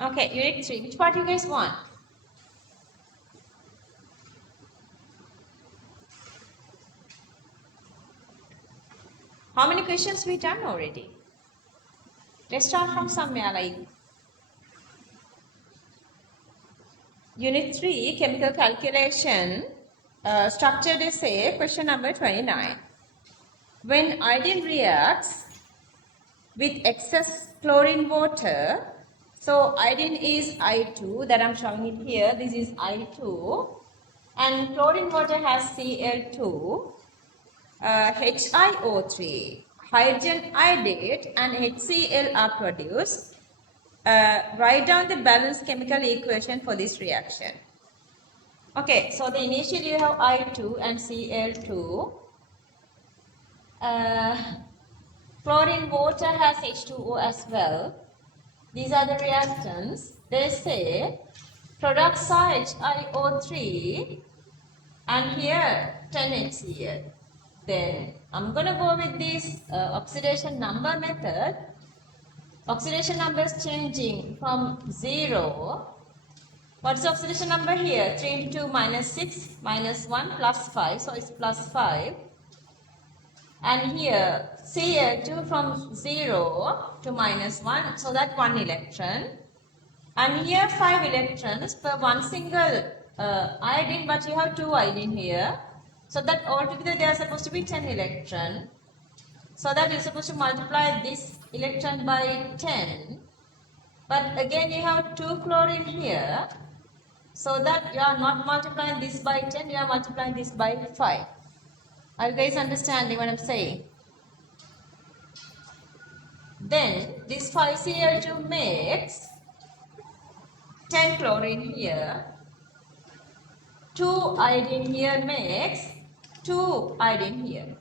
Okay, unit 3. Which part you guys want? How many questions we done already? Let's start from somewhere like unit 3, chemical calculation, structured essay, question number 29. When iodine reacts with excess chlorine water, so iodine is I2, that I'm showing it here, this is I2, and chlorine water has Cl2, HiO3, hydrogen iodate and HCl are produced. Write down the balanced chemical equation for this reaction. Okay, so the initially you have I2 and Cl2. Chlorine water has H2O as well. These are the reactants. They say products are HiO3 and here 10HCl. Then I'm going to go with this oxidation number method. Oxidation number is changing from 0. What's the oxidation number here? 3 into 2 minus 6 minus 1 plus 5. So it's plus 5. And here Cl2 from 0 to minus 1. So that 1 electron. And here 5 electrons per one single iodine, but you have 2 iodine here. So that altogether they are supposed to be 10 electron. So that you're supposed to multiply this electron by 10. But again you have 2 chlorine here. So that you are not multiplying this by 10, you are multiplying this by 5. Are you guys understanding what I'm saying? Then this 5Cl2 makes 10 chlorine here. 2 iodine here makes 2 iodine here.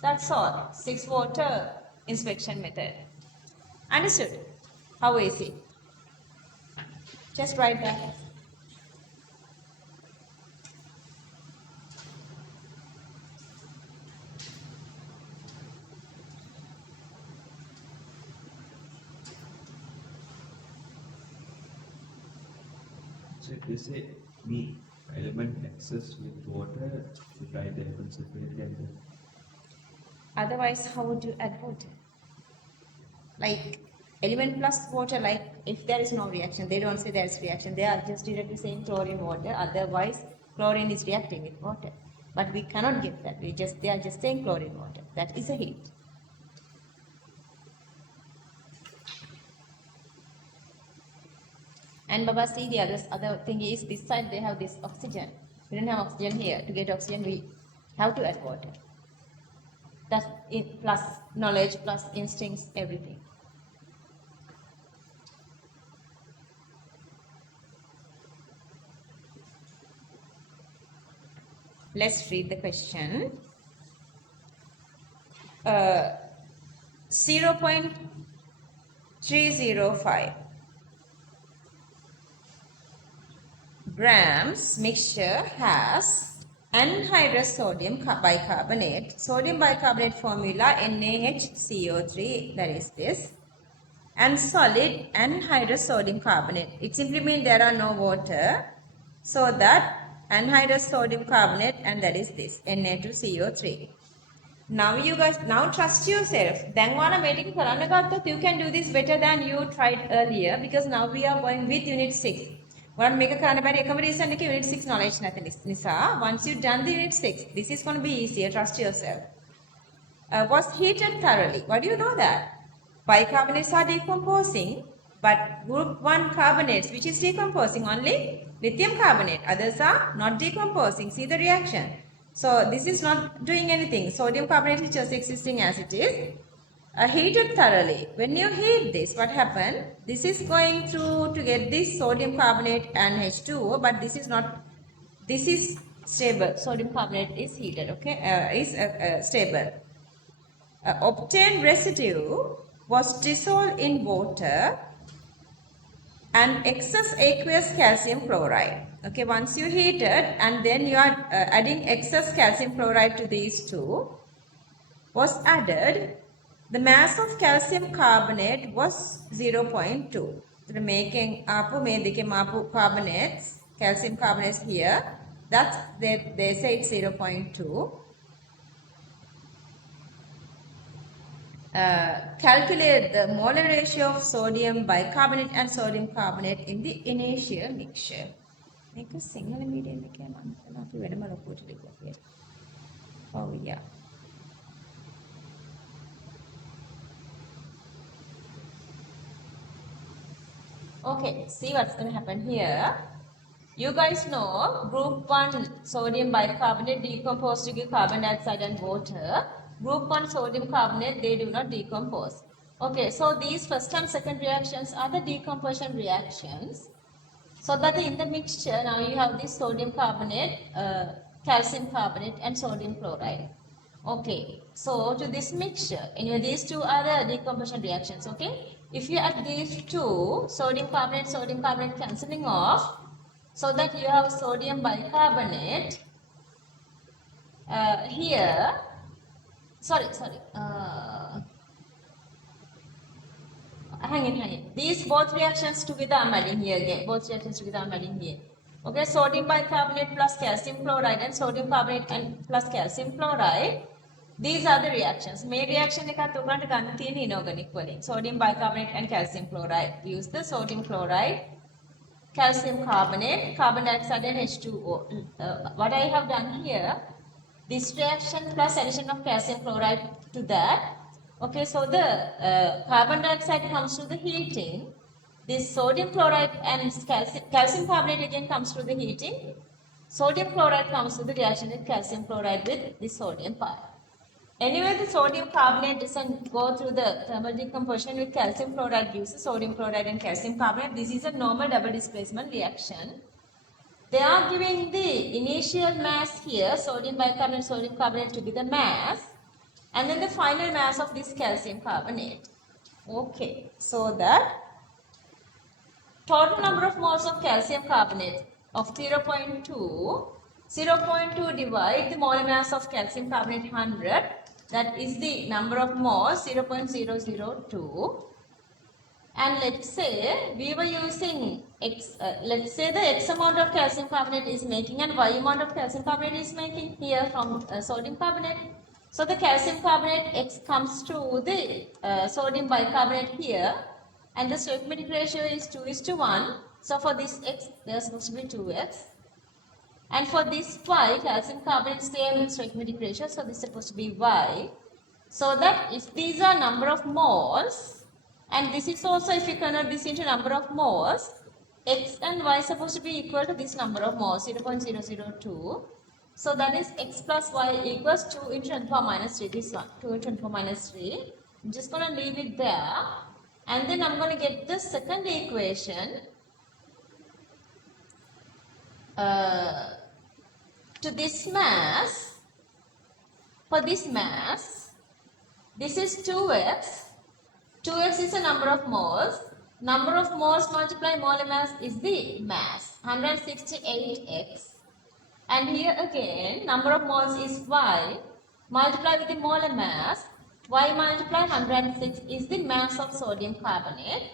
That's all. 6 water inspection method. Understood? How is it? Just write that. So if they say me element excess with water, to write the element separately and then Otherwise, how would you add water? Like element plus water, like if there is no reaction, they don't say there is reaction. They are just directly saying chlorine water. Otherwise, chlorine is reacting with water. But we cannot get that. They are just saying chlorine water. That is a heat. And Baba, see the other thing is this side they have this oxygen. We don't have oxygen here. To get oxygen, we have to add water. That's it, plus knowledge, plus instincts, everything. Let's read the question. 0.305 grams mixture has anhydrous sodium bicarbonate. Sodium bicarbonate formula NaHCO3, that is this. And solid anhydrous sodium carbonate. It simply means there are no water. So that anhydrous sodium carbonate, and that is this Na2CO3. Now you guys, now trust yourself. Then one meeting කරන්න ගත්තොත් you can do this better than you tried earlier, because now we are going with unit 6. ඔයාලා මේක කරන්න බැරි එකම reason එක unit 6 knowledge නැති නිසා. Once you done the unit 6, this is going to be easier. Trust yourself. Was heated thoroughly. What do you know that? Bicarbonates are decomposing, but group 1 carbonates, which is decomposing, only lithium carbonate. Others are not decomposing. See the reaction. So this is not doing anything. Sodium carbonate is just existing as it is. Heated thoroughly. When you heat this, what happened? This is going through to get this sodium carbonate and H2O, but this is not. This is stable. Sodium carbonate is heated. Okay, is stable. Obtained residue was dissolved in water and excess aqueous calcium chloride. Okay, once you heat it and then you are adding excess calcium chloride to these two, was added, the mass of calcium carbonate was 0.2. making apu me dike mapu carbonates, calcium carbonates here. That's they say it's 0.2. Calculate the molar ratio of sodium bicarbonate and sodium carbonate in the initial mixture. Make a single medium Oh yeah. Okay, see what's going to happen here. You guys know group 1 sodium bicarbonate decomposed to give carbon dioxide and water. Group 1 sodium carbonate, they do not decompose. Okay, so these first and second reactions are the decomposition reactions. So that in the mixture, now you have this sodium carbonate, calcium carbonate and sodium chloride. Okay, so to this mixture, anyway, these two are the decomposition reactions, okay? If you add these two, sodium carbonate cancelling off, so that you have sodium bicarbonate here, hang in. These both reactions together I'm adding here again. Both reactions together I'm adding here. Okay, sodium bicarbonate plus calcium chloride and sodium carbonate and plus calcium chloride. These are the reactions. Main reaction එකත් උගලන්ට ගන්න තියෙන inorganic වලින්. Sodium bicarbonate and calcium chloride. Use the sodium chloride, calcium carbonate, carbon dioxide and H2O. What I have done here, this reaction plus addition of calcium chloride to that. Okay, so the carbon dioxide comes to the heating. This sodium chloride and calcium carbonate again comes to the heating. Sodium chloride comes to the reaction with calcium chloride with the sodium part. Anyway, the sodium carbonate doesn't go through the thermal decomposition with calcium chloride gives the sodium chloride and calcium carbonate. This is a normal double displacement reaction. They are giving the initial mass here, sodium bicarbonate, sodium carbonate to be the mass, and then the final mass of this calcium carbonate. Okay, so that total number of moles of calcium carbonate of 0.2, 0.2 divide the molar mass of calcium carbonate 100, that is the number of moles 0.002. And let's say we were using X, let's say the X amount of calcium carbonate is making and Y amount of calcium carbonate is making here from sodium carbonate. So the calcium carbonate X comes to the sodium bicarbonate here and the stoichiometric ratio is 2:1. So for this X, there is supposed to be 2X. And for this Y, calcium carbonate same stoichiometric ratio, so this is supposed to be Y. So that if these are number of moles, and this is also if you convert this into number of moles, X and Y is supposed to be equal to this number of moles, 0.002. So that is X plus Y equals 2 into 10 to the power minus 3, this one, 2 into 10 to the power minus 3. I'm just going to leave it there. And then I'm going to get the second equation to this mass. For this mass, this is 2x. 2x is the number of moles. Number of moles multiplied molar mass is the mass, 168x. And here again, number of moles is y. Multiply with the molar mass. Y multiply 106 is the mass of sodium carbonate.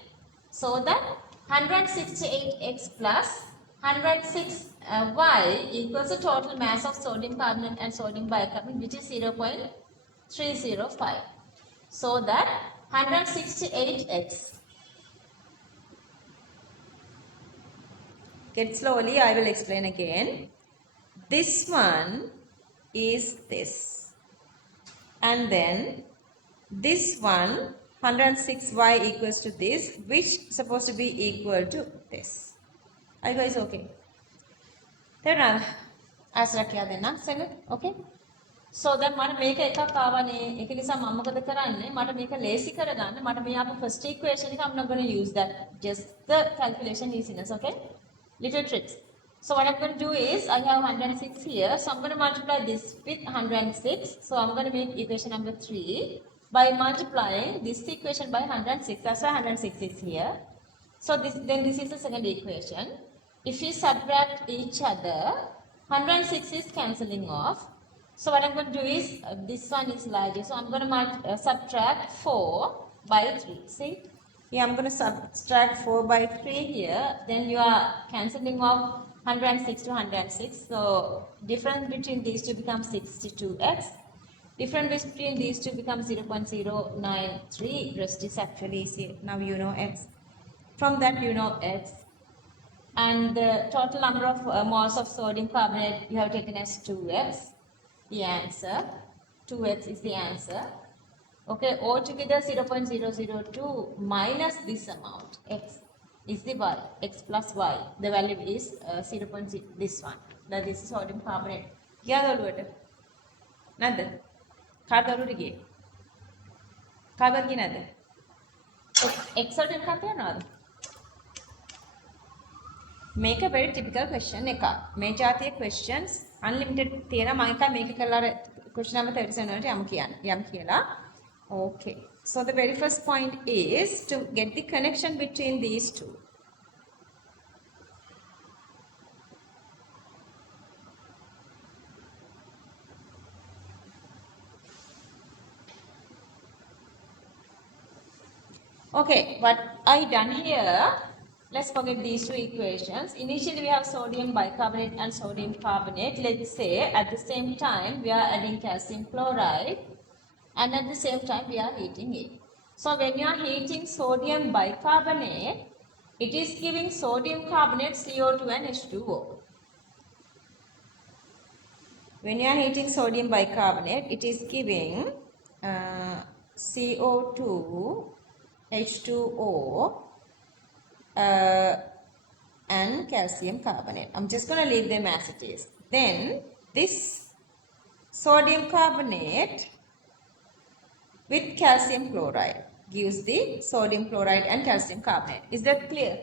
So that 168x plus 106y equals the total mass of sodium carbonate and sodium bicarbonate, which is 0.305. So that 168x. Get slowly, I will explain again. This one is this. And then this one, 106y equals to this, which is supposed to be equal to this. Are you guys okay? Then Asha kiya dena, okay? So then මට මේක එකක් ආවනේ. ඒක නිසා මම මොකද කරන්නේ? මට මේක ලේසි කරගන්න මට මේ ආපු first equation එක I'm not going to use that. Just the calculation easiness, okay? Little tricks. So what I'm going to do is I have 106 here. So I'm going to multiply this with 106. So I'm going to make equation number 3 by multiplying this equation by 106. That's why 106 is here. So this is the second equation. If you subtract each other, 106 is cancelling off. So what I'm going to do is, this one is larger. So I'm going to subtract 4 by 3. See? Here I'm going to subtract 4 by 3 here. Then you are cancelling off 106 to 106. So difference between these two becomes 62x. Difference between these two becomes 0.093. Rest is actually easy. Now you know x. From that you know x. And the total number of moles of sodium carbonate you have taken as 2x. The answer. 2x is the answer. Okay, altogether 0.002 minus this amount, x is the y, x plus y. The value is 0.0, this one. That is sodium carbonate. Kya daluwata? Nada. Ka daluwata ge. Ka bagi nada. X sodium carbonate nada. Make a very typical question එකක්. මේ જાතිය questions unlimited තියෙනවා. මම එකයි මේක කරලා question number 37 වලට යම් කියලා. Okay. So the very first point is to get the connection between these two. Okay, what I done here, let's forget these two equations. Initially we have sodium bicarbonate and sodium carbonate. Let's say at the same time we are adding calcium chloride and at the same time we are heating it. So when you are heating sodium bicarbonate, it is giving sodium carbonate CO2 and H2O. When you are heating sodium bicarbonate, it is giving CO2, H2O and calcium carbonate. I'm just going to leave them as it is. Then this sodium carbonate with calcium chloride gives the sodium chloride and calcium carbonate. Is that clear?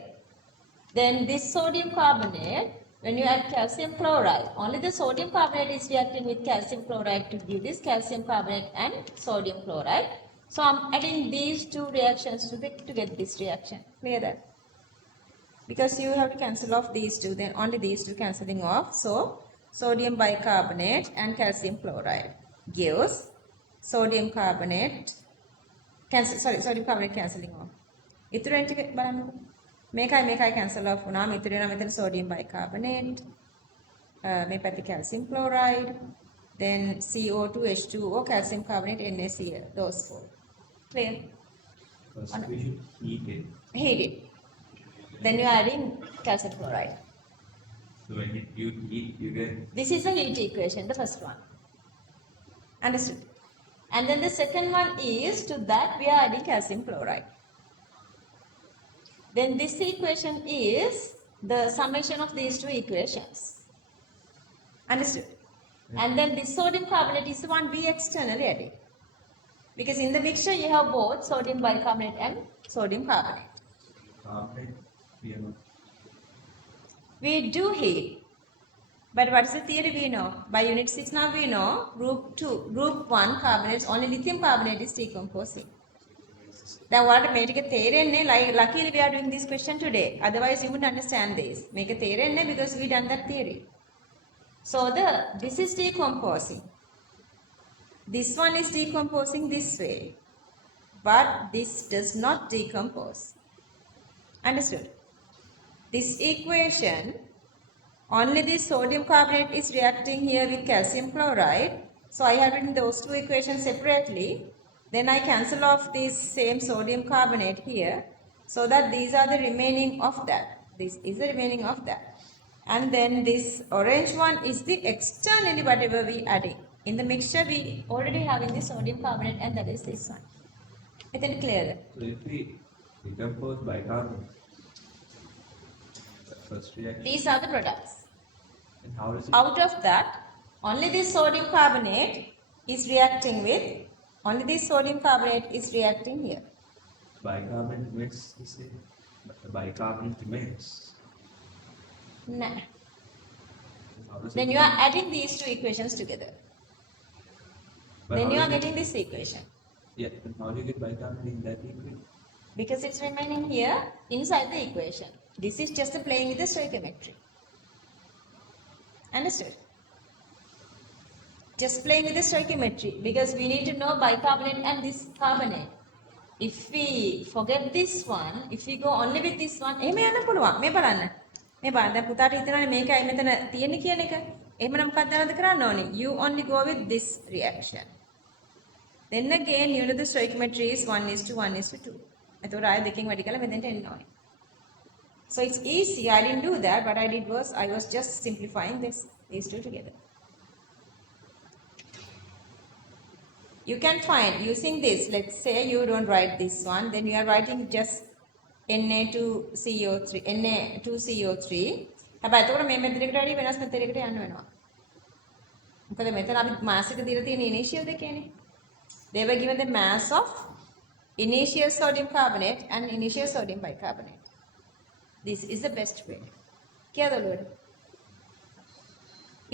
Then this sodium carbonate, when you add calcium chloride, only the sodium carbonate is reacting with calcium chloride to give this calcium carbonate and sodium chloride. So I'm adding these two reactions to get this reaction. Clear that? Because you have to cancel off these two, then only these two cancelling off. So sodium bicarbonate and calcium chloride gives sodium carbonate, sodium carbonate cancelling off. ඉතුරු වෙන ටික බලන්නකෝ. මේකයි cancel off වුණාම ඉතුරු වෙනවා මෙතන sodium bicarbonate, මේ පැත්තේ calcium chloride, then CO2, H2O, calcium carbonate, NaCl, those four. Clear? First we should heat it. Heat it. Then you are adding calcium chloride. So when you heat, you get... This is the heat equation, the first one. Understood? And then the second one is, to that we are adding calcium chloride. Then this equation is the summation of these two equations. Understood? And then this sodium carbonate is the one we externally added. Because in the mixture you have both sodium bicarbonate and sodium carbonate. Carbonate, we do heat. But what is the theory we know? By unit 6 now we know group 1 carbonates, only lithium carbonate is decomposing. Now what make it theory? Luckily we are doing this question today. Otherwise you wouldn't understand this. Make a theory because we done that theory. So this is decomposing. This one is decomposing this way. But this does not decompose. Understood? This equation, only this sodium carbonate is reacting here with calcium chloride. So I have written those two equations separately. Then I cancel off this same sodium carbonate here. So that these are the remaining of that. This is the remaining of that. And then this orange one is the externally whatever we adding. In the mixture we already having the sodium carbonate and that is this one. Is it clear? So if we decompose bicarbonate, first reaction. These are the products. And how is it? Out of that, only this sodium carbonate is reacting with, only this sodium carbonate is reacting here. Bicarbonate mix, you say? But the bicarbonate mix. Nah. How does Then it you are adding these two equations together. But Then how you are does it- getting this equation. Yeah, and how do you get bicarbonate in that equation? Because it's remaining here inside the equation. This is just playing with the stoichiometry. Understood? Just playing with the stoichiometry because we need to know bicarbonate and this carbonate. if we forget this one, if we go only with this one, එහෙම යන්න පුළුවන්. මේ බලන්න. මේ බලන්න. දැන් පුතාට හිතනවානේ මේකයි මෙතන තියෙන්නේ කියන එක. එහෙමනම් මොකක්ද දැනද කරන්න ඕනේ? You only go with this reaction. Then again, you know the stoichiometry is 1:1:2. එතකොට ආයෙ දෙකෙන් වැඩි කරලා මෙතෙන්ට එන්න ඕනේ. So it's easy. I didn't do that. What I did was I was just simplifying these two together. You can find using this. Let's say you don't write this one. Then you are writing just Na2CO3. Na2CO3. හැබැයි එතකොට මේ මෙතන එකට වැඩි වෙනස් මෙතන එකට යන්න වෙනවා. මොකද මෙතන අපි මාස් එක දීලා තියෙන initial දෙකේනේ. They were given the mass of initial sodium carbonate and initial sodium bicarbonate. This is the best way. කියද ඔළුවට?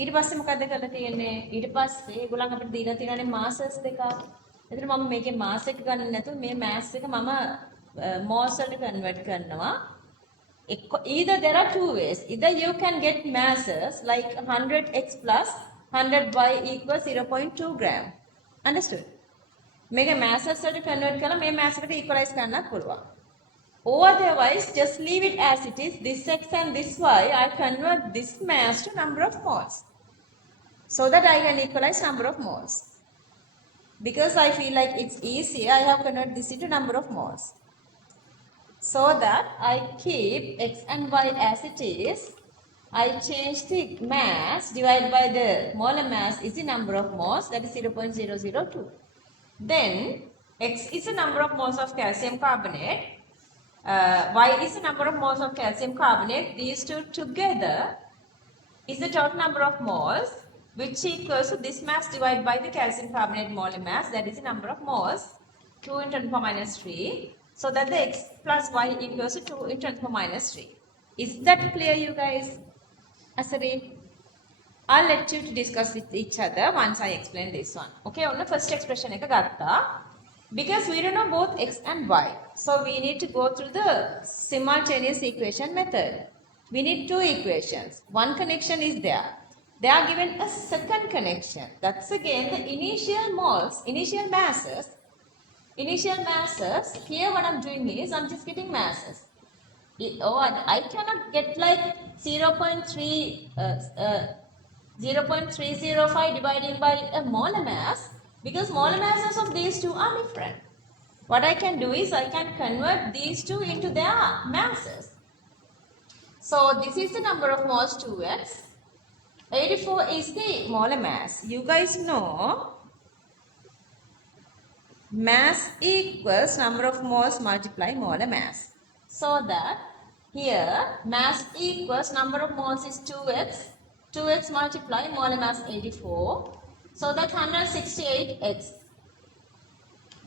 ඊට පස්සේ මොකද්ද කරලා තියෙන්නේ? ඊට පස්සේ ඒගොල්ලන් අපිට දීලා තියෙනනේ මාසස් දෙකක්. එතන මම මේකේ මාස් එක ගන්න නැතුව මේ මාස් එක මම moles වලට convert කරනවා. Either there are two ways. Either you can get masses like 100x plus 100y equals 0.2 gram. Understood? මේක masses වලට convert කරලා මේ mass එකට equalize කරන්නත් පුළුවන්. Or otherwise, just leave it as it is. This x and this y, I convert this mass to number of moles. So that I can equalize number of moles. Because I feel like it's easy, I have converted this into number of moles. So that I keep x and y as it is. I change the mass divided by the molar mass is the number of moles, that is 0.002. Then x is the number of moles of calcium carbonate. Y is the number of moles of calcium carbonate. These two together is the total number of moles, which equals to this mass divided by the calcium carbonate molar mass, that is the number of moles, 2 × 10⁻³ so that the x plus y equals to 2 × 10⁻³. Is that clear, you guys? Asari? I'll let you to discuss with each other once I explain this one. Okay, on the first expression එක ගත්තා. Because we don't know both x and y, so we need to go through the simultaneous equation method. We need two equations. One connection is there. They are given a second connection. That's again the initial moles, initial masses. Initial masses, here what I'm doing is I'm just getting masses. I cannot get like 0.305 dividing by a molar mass, because molar masses of these two are different. What I can do is I can convert these two into their masses. So this is the number of moles 2x. 84 is the molar mass. You guys know mass equals number of moles multiply molar mass. So that here mass equals number of moles is 2x. 2x multiply molar mass 84. So that 168x.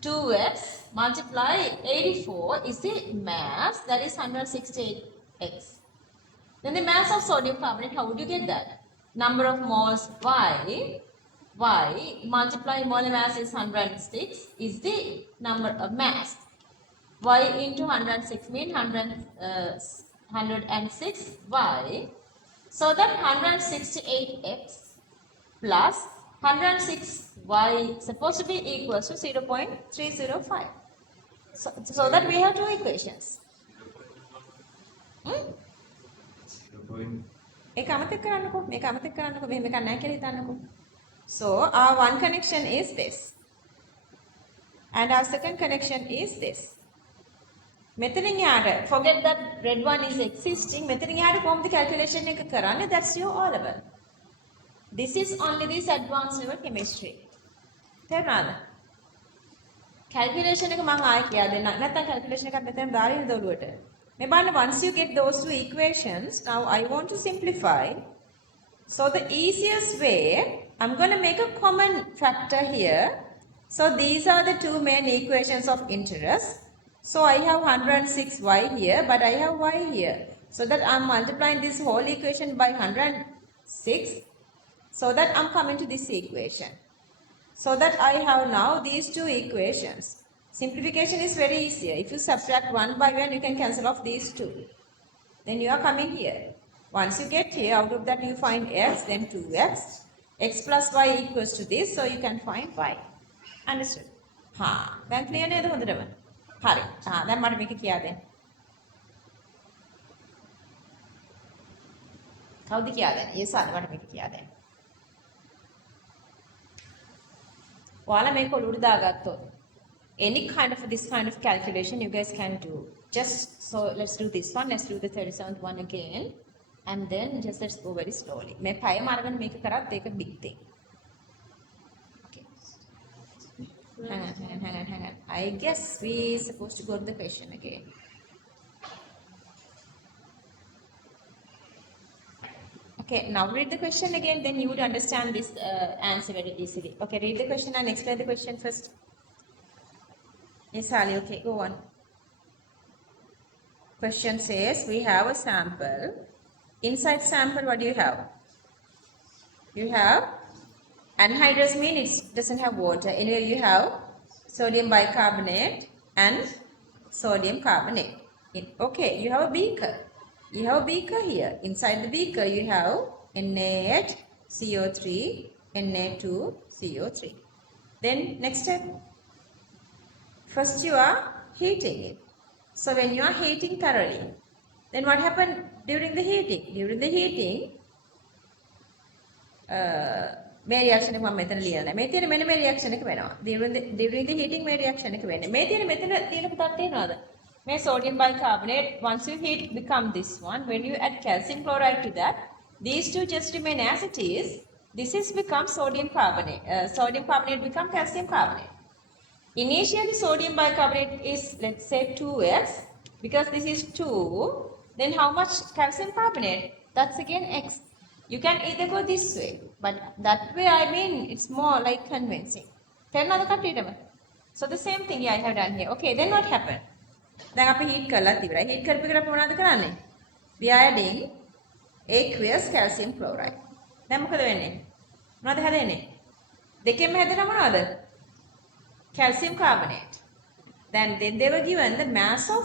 2x multiply 84 is the mass, that is 168x. Then the mass of sodium carbonate, how would you get that? Number of moles y multiply molar mass is 106 is the number of mass. Y into 106 means 106 y. So that 168x plus 106y supposed to be equals to 0.305. So that we have two equations. මේක අමතක කරන්නකෝ. මේක අමතක කරන්නකෝ. මෙහෙම එකක් නැහැ කියලා හිතන්නකෝ. So our one connection is this. And our second connection is this. මෙතනින් යාට forget that red one is existing. මෙතනින් යාට කොහොමද calculation එක කරන්නේ? That's your O level. This is only this advanced level chemistry. තේරුණාද? calculation එක මම ආයෙ කියලා දෙන්න. නැත්නම් calculation එකක් මෙතන දාලා ඉන්න දොළුවට. මේ බලන්න, once you get those two equations, now I want to simplify. So the easiest way, I'm going to make a common factor here. So these are the two main equations of interest. So I have 106y here, but I have y here. So that I'm multiplying this whole equation by 106. So that I'm coming to this equation. So that I have now these two equations. Simplification is very easier. If you subtract 1 by 1, you can cancel off these two. Then you are coming here. Once you get here, out of that you find x, then 2x. X plus y equals to this, so you can find y. Understood? දැන් clear නේද හොඳටම? හරි. දැන් මට මේක කියා දෙන්න. කවුද කියා දෙන්නේ? යසාද මට මේක කියා දෙන්න. ඔයාලා මේක ඔලුවට දාගත්තොත් any kind of this kind of calculation you guys can do. Just so let's do this one. Let's do the 37th one again. And then just let's go very slowly. මේ පය මාර්ගන මේක කරත් ඒක big thing. Okay. Hang on. I guess we supposed to go to the question again. Okay, now read the question again, then you would understand this answer very easily. Okay, read the question and explain the question first. Yes, Ali, okay, go on. Question says, we have a sample. Inside sample, what do you have? You have anhydrous, mean it doesn't have water. Anyway, you have sodium bicarbonate and sodium carbonate. Okay, you have a beaker. You have a beaker here. Inside the beaker, you have NaHCO3, Na2CO3. Then next step. First you are heating it. So when you are heating thoroughly, then what happened during the heating? During the heating, මේ reaction එක මම මෙතන ලියලා. මේ තියෙන මෙන්න මේ reaction එක වෙනවා. During the heating මේ reaction එක වෙන්නේ. මේ තියෙන මෙතන තියෙන පුතක් තේනවද? May sodium bicarbonate, once you heat, become this one. When you add calcium chloride to that, these two just remain as it is. This is become sodium carbonate. Sodium carbonate become calcium carbonate. Initially, sodium bicarbonate is, let's say, 2x. Because this is 2, then how much calcium carbonate? That's again x. You can either go this way. But that way, I mean, it's more like convincing. So the same thing I have done here. Okay, then what happened? දැන් අපි heat කරලා තිබුණා. heat කරපු එකට අපි මොනවද කරන්නේ? We are adding aqueous calcium chloride. දැන් මොකද වෙන්නේ? මොනවද හැදෙන්නේ? දෙකෙන්ම හැදෙනා මොනවද? Calcium carbonate. Then they were given the mass of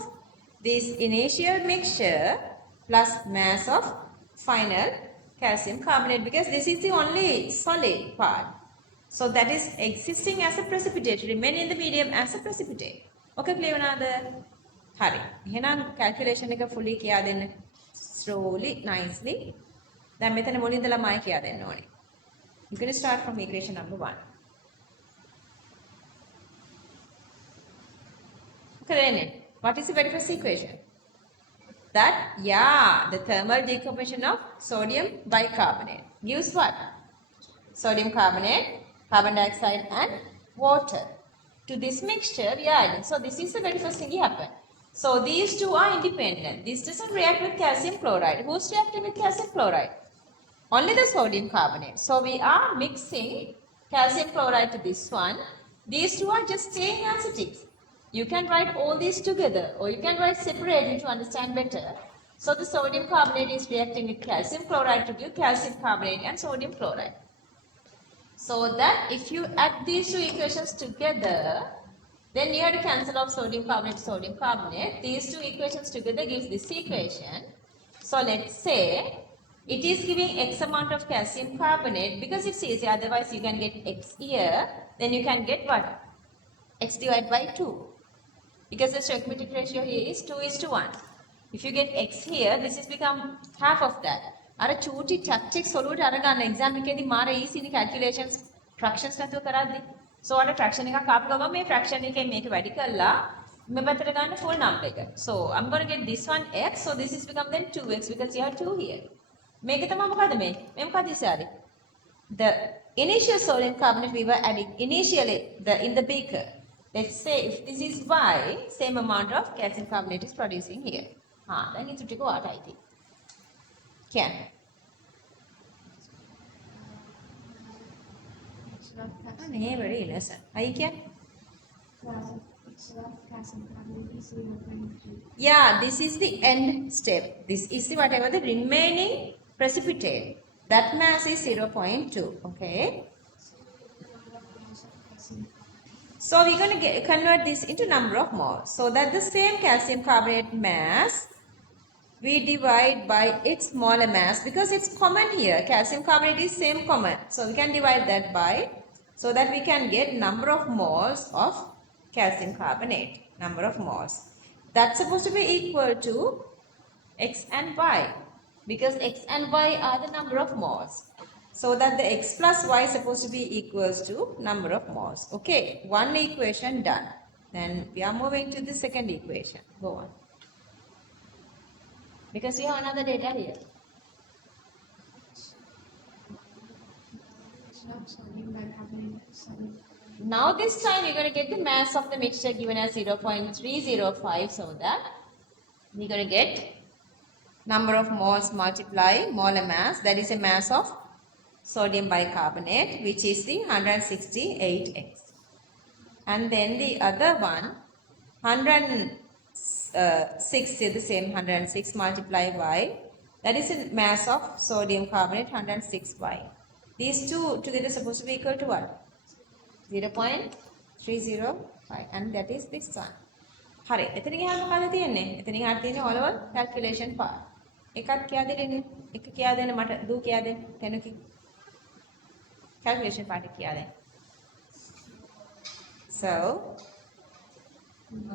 this initial mixture plus mass of final calcium carbonate, because this is the only solid part. So that is existing as a precipitate, remain in the medium as a precipitate. Okay, clear now? හරි. එහෙනම් calculation එක fully කියා දෙන්න. Slowly, nicely. දැන් මෙතන මුලින් ඉඳලාමයි කියා දෙන්න ඕනේ. You can start from equation number 1. Okay, then what is the very first equation? That, yeah, the thermal decomposition of sodium bicarbonate gives what? Sodium carbonate, carbon dioxide and water. To this mixture we are adding. So this is the very first thing that happened. So these two are independent. This doesn't react with calcium chloride. Who's reacting with calcium chloride? Only the sodium carbonate. So we are mixing calcium chloride to this one. These two are just staying as it is. You can write all these together or you can write separately to understand better. So the sodium carbonate is reacting with calcium chloride to give calcium carbonate and sodium chloride. So that if you add these two equations together, then you have to cancel off sodium carbonate to sodium carbonate. These two equations together gives this equation. So let's say it is giving x amount of calcium carbonate, because it's easy, otherwise you can get x here, then you can get what? X divided by 2. Because the stoichiometric ratio here is 2:1. If you get x here, this is become half of that. අර චූටි tactics ඔලුවට අරගන්න exam එකේදී මාර easy නේ calculations fractions නැතුව කරද්දි. So අර fraction එකක් ආපු ගමන් මේ fraction එකෙන් මේක වැඩි කරලා මේ පැත්තට ගන්න full number එක. So I'm going to get this one x, so this is become then 2x because you have 2 here. මේක තමයි මොකද මේ? මේ මොකද ඉස්සරේ? The initial sodium carbonate we were adding initially in the beaker. Let's say if this is y, same amount of calcium carbonate is producing here. දැන් ඉතුරු ටික ඔයාලටයි තියෙන්නේ. Can. Very innocent. Are you can? Yeah, this is the end step. This is the whatever the remaining precipitate. That mass is 0.2. Okay. So we're going to convert this into number of moles. So that the same calcium carbonate mass we divide by its molar mass, because it's common here. Calcium carbonate is same common. So we can divide that by, so that we can get number of moles of calcium carbonate. number of moles. That's supposed to be equal to x and y, because x and y are the number of moles. So that the x plus y is supposed to be equals to number of moles. Okay, one equation done. Then we are moving to the second equation. Go on. Because we have another data here. Now this time we're going to get the mass of the mixture given as 0.305, so that we're going to get number of moles multiply molar mass, that is a mass of sodium bicarbonate, which is the 168x. And then the other one, 106 is the same, 106 multiply y, that is a mass of sodium carbonate, 106y. These two together supposed to be equal to what? 0.305, and that is this one. හරි. එතන ගියාම මොකද තියෙන්නේ? එතනින් ආට තියෙන්නේ all over calculation part. එකක් කියා දෙන්නේ. එක කියා දෙන්න මට දූ කියා දෙන්න. තැනකි. Calculation part කියා දෙන්න. So,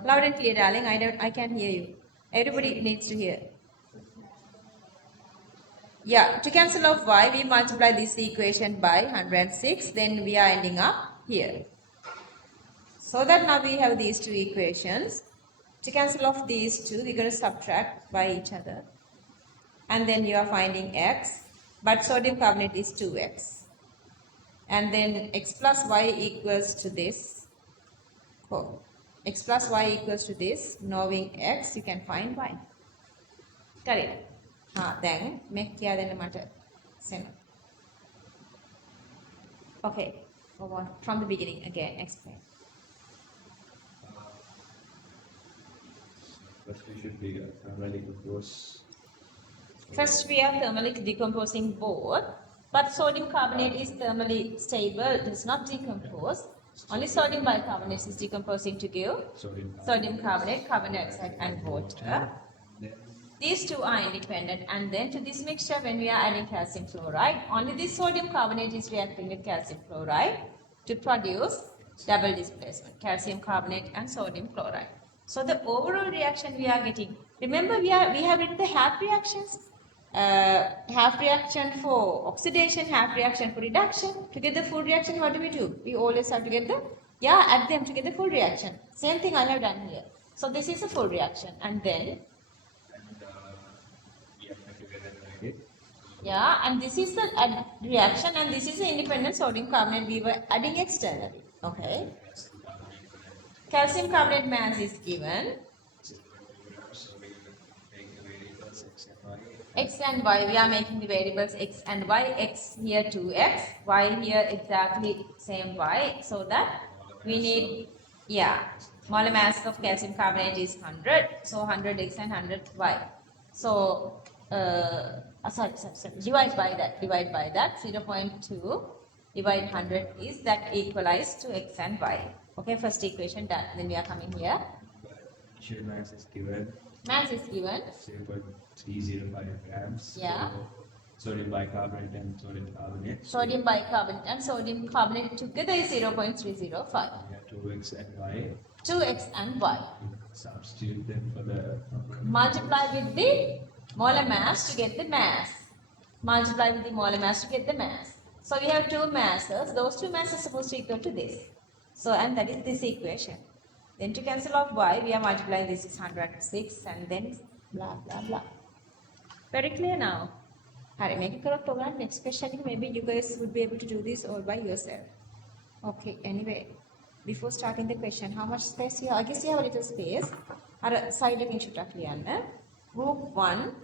loud and clear, darling. I can hear you. Everybody needs to hear. Yeah, to cancel off y, we multiply this equation by 106. Then we are ending up here. So that now we have these two equations. To cancel off these two, we're going to subtract by each other. And then you are finding x, but sodium carbonate is 2x. And then x plus y equals to this. Oh, x plus y equals to this. Knowing x, you can find y. Correct. Then make kiya denna mata sena. Okay, go on from the beginning again. Explain. First we should be thermally decompose. First we are thermally decomposing both, but sodium carbonate is thermally stable, does not decompose. Only sodium bicarbonate is decomposing to give sodium carbonate, carbon dioxide and water. These two are independent, and then to this mixture when we are adding calcium fluoride, only this sodium carbonate is reacting with calcium fluoride to produce double displacement, calcium carbonate and sodium chloride. So the overall reaction we are getting, remember we have written the half reactions, half reaction for oxidation, half reaction for reduction. To get the full reaction, what do? We always have to get the, add them to get the full reaction. Same thing I have done here. So this is a full reaction, and then and this is the reaction, and this is the independent sodium carbonate we were adding externally. Okay. Calcium carbonate mass is given. X and y, we are making the variables x and y. X here 2x, y here exactly same y. So that we need, molar mass of calcium carbonate is 100. So 100x and 100y. So, divide by that. 0.2 divide 100 is that equalized to x and y. Okay, first equation done. Then we are coming here. Initial mass is given. Mass is given. 0.305 grams. Yeah. So sodium bicarbonate and sodium carbonate. Sodium bicarbonate and sodium carbonate together is 0.305. We have 2x and y. 2x and y. Substitute them for the Multiply with the molar mass to get the mass. Multiply with the molar mass to get the mass. So we have two masses. Those two masses are supposed to equal to this. So, and that is this equation. Then to cancel off y, we are multiplying this is 106 and then blah blah blah. Very clear now. Alright, make it correct over next question. Maybe you guys would be able to do this all by yourself. Okay, anyway, before starting the question, how much space here? I guess you have a little space. Side again should clear. Group 1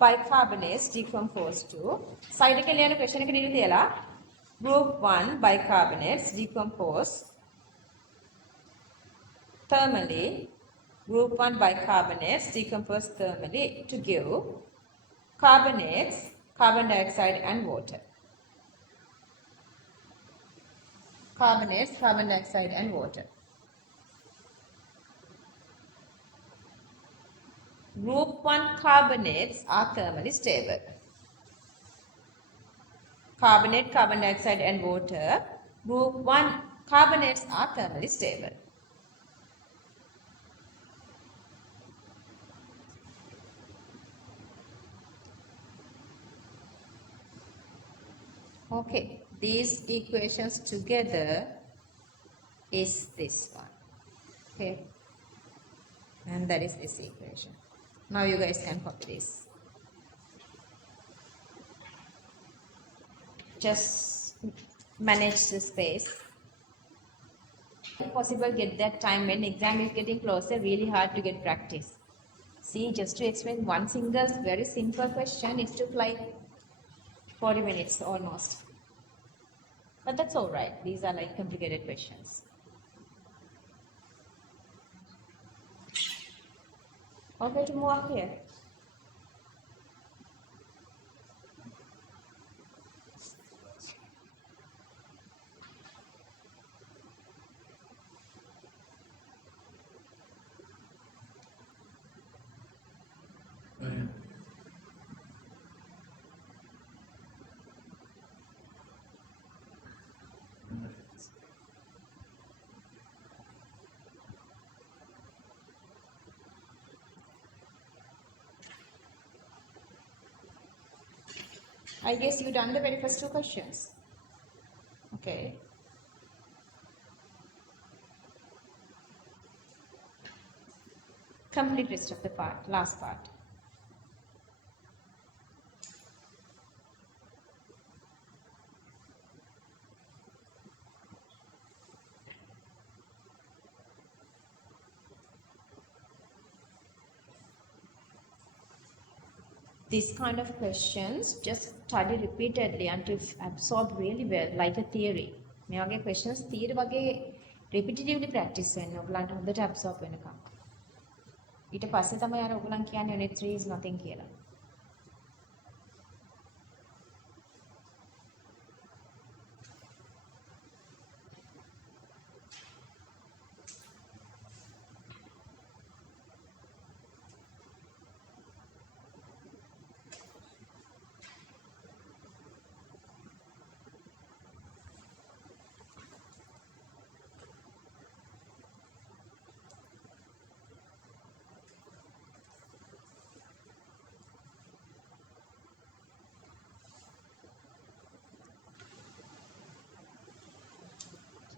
bicarbonates decompose to side again question Group 1 bicarbonates decompose thermally. Group 1 bicarbonates decompose thermally to give carbonates, carbon dioxide and water. Carbonates, carbon dioxide and water. Group 1 carbonates are thermally stable. Carbonate, carbon dioxide and water. Group 1 carbonates are thermally stable. Okay, these equations together is this one. Okay, and that is this equation. Now you guys can copy this. Just manage the space. If possible, get that time when exam is getting closer, really hard to get practice. See, just to explain one single very simple question, it took like 40 minutes almost. But that's alright, these are like complicated questions. Okay, to move up here. I guess you done the very first two questions. Okay. Complete rest of the part, last part. These kind of questions just study repeatedly until absorb really well, like a theory. මේ වගේ questions theory වගේ repetitively practice වෙන්න ඔයගලන්ට හොඳට absorb වෙනකම්. ඊට පස්සේ තමයි අර ඔයගලන් කියන්නේ unit 3 is nothing කියලා.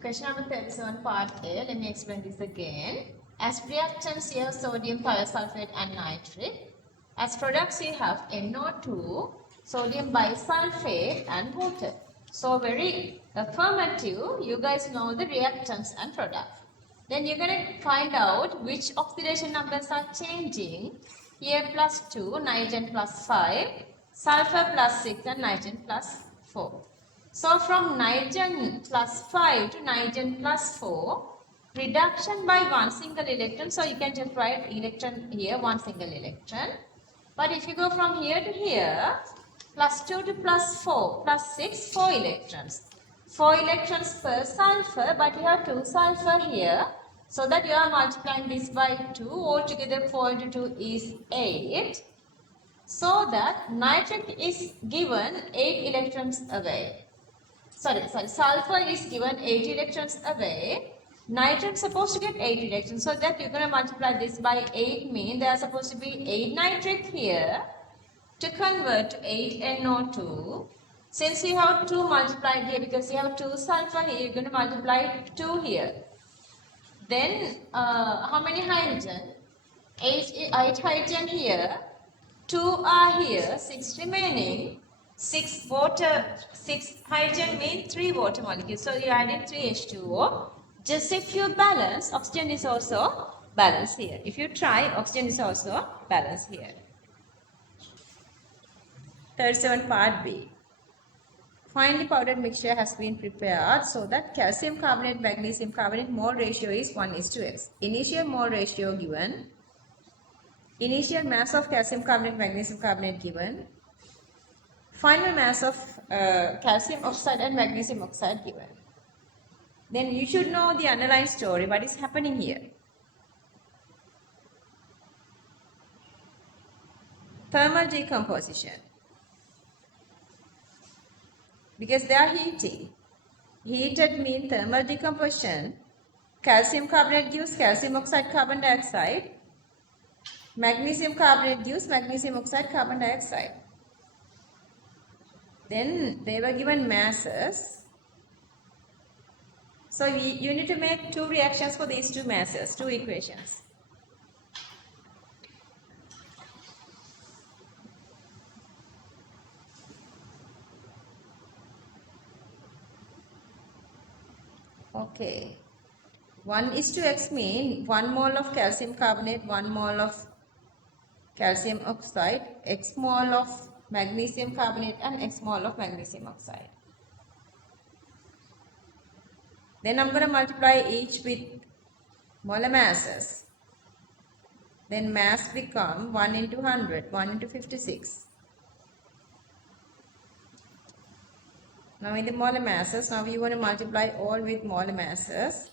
Question number 37, part A. Let me explain this again. As reactants, you have sodium thiosulfate and nitric. As products, you have NO2, sodium bisulfate and water. So very affirmative, you guys know the reactants and products. Then you're going to find out which oxidation numbers are changing. Here +2, nitrogen +5, sulfur +6 and nitrogen +4. So from nitrogen +5 to nitrogen +4, reduction by one single electron. So you can just write electron here, one single electron. But if you go from here to here, +2 to +4, +6, 4 electrons. 4 electrons per sulfur, but you have 2 sulfur here. So that you are multiplying this by 2, altogether 4 into 2 is 8. So that nitric is given 8 electrons away. Sulfur is given 8 electrons away. Nitrogen is supposed to get 8 electrons. So that you're going to multiply this by 8 means there are supposed to be 8 nitric here to convert to 8 NO2. Since you have 2 multiplied here because you have 2 sulfur here, you're going to multiply 2 here. Then how many hydrogen? 8 hydrogen here. 2 are here, 6 remaining. 6 hydrogen means 3 water molecules. So you adding 3 H2O. Just if you balance, oxygen is also balanced here. If you try, oxygen is also balanced here. 37 part B. Finely powdered mixture has been prepared so that calcium carbonate, magnesium carbonate mole ratio is 1:x. Initial mole ratio given. Initial mass of calcium carbonate, magnesium carbonate given. Final mass of calcium oxide and magnesium oxide given. Then you should know the underlying story, what is happening here. Thermal decomposition. Because they are heating. Heated means thermal decomposition. Calcium carbonate gives calcium oxide carbon dioxide. Magnesium carbonate gives magnesium oxide carbon dioxide. Then they were given masses. So you need to make two reactions for these two masses, two equations. Okay. 1:x mean 1 mole of calcium carbonate, 1 mole of calcium oxide, x mole of magnesium carbonate and x mole of magnesium oxide. Then I'm going to multiply each with molar masses. Then mass become 1 into 100, 1 into 56. Now in the molar masses, now you want to multiply all with molar masses.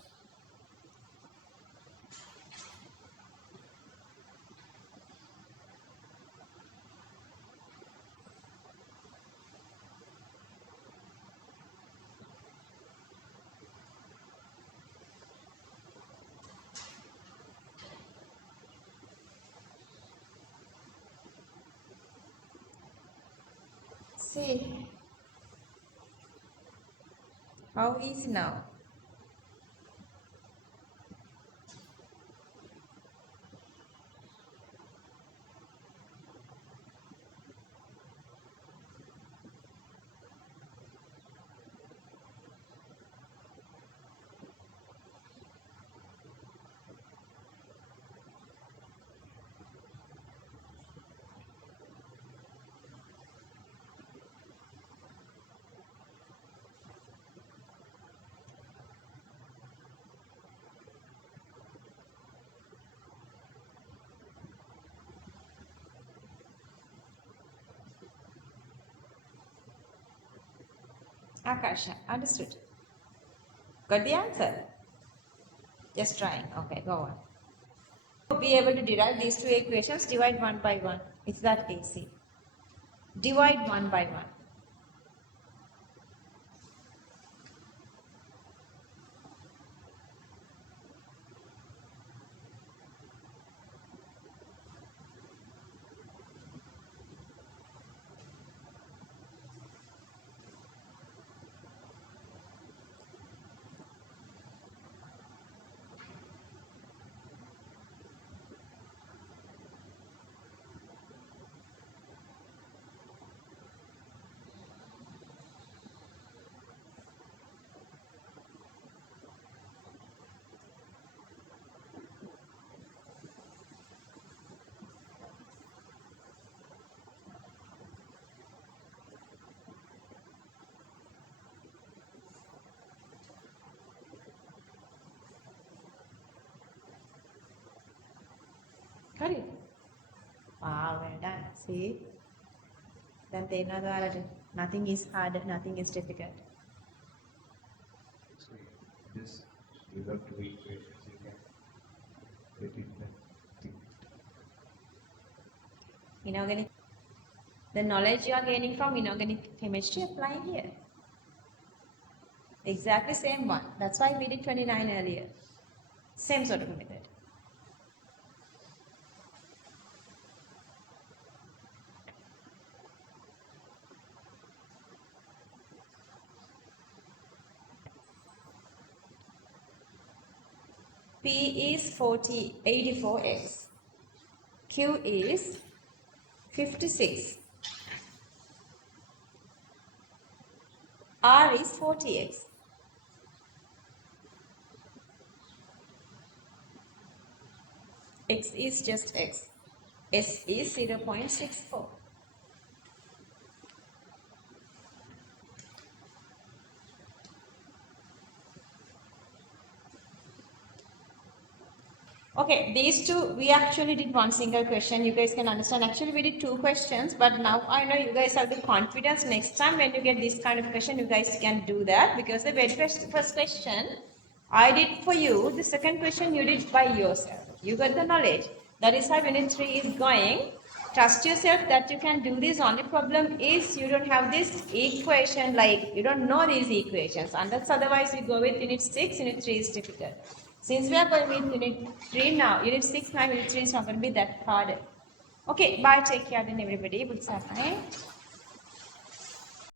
See how easy now. Akasha, understood. Got the answer? Just trying. Okay, go on. Be able to derive these two equations, divide one by one. It's that easy. Divide one by one. Got it? Wow, well done. See? Then nothing is hard, nothing is difficult. So this give up two equations, you can get it the thing. Inorganic. The knowledge you are gaining from inorganic chemistry apply here. Exactly same one. That's why we did 29 earlier. Same sort of method. P is 84x. Q is 56. R is 40x. X is just x. S is 0.64. Okay, these two, we actually did one single question. You guys can understand. Actually, we did two questions, but now I know you guys have the confidence. Next time when you get this kind of question, you guys can do that, because the very first question I did for you, the second question you did by yourself. You got the knowledge. That is how unit 3 is going. Trust yourself that you can do this. Only problem is you don't have this equation, like you don't know these equations. And that's otherwise we go with unit 6, unit 3 is difficult. Since we are going with unit 3 now, unit 6 now, unit 3 is not going to be that hard. Okay, bye, take care then everybody. Good night.